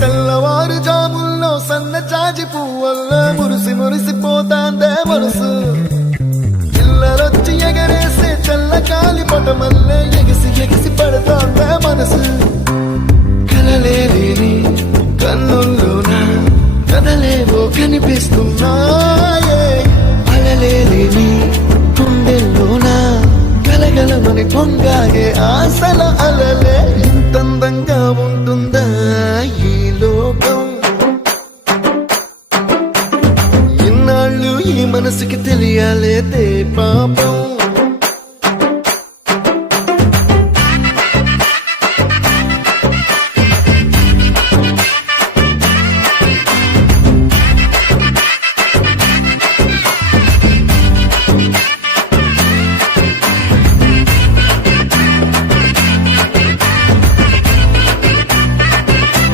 తెల్లవారు జాముల్లో సన్న జాజి పువ్వల్ల మురిసి మురిసిపోతాందే మనసు పిల్లలొచ్చి ఎగరేసే చల్ల కాలి పటమల్లే ఎగిసి ఎగిసి పడతాందే మనసు కలలేని కన్నుల్లోన కదలేవో కనిపిస్తున్నాయే అలలేని గుండెల్లోన కలగలమని పొంగాగే ఆశలా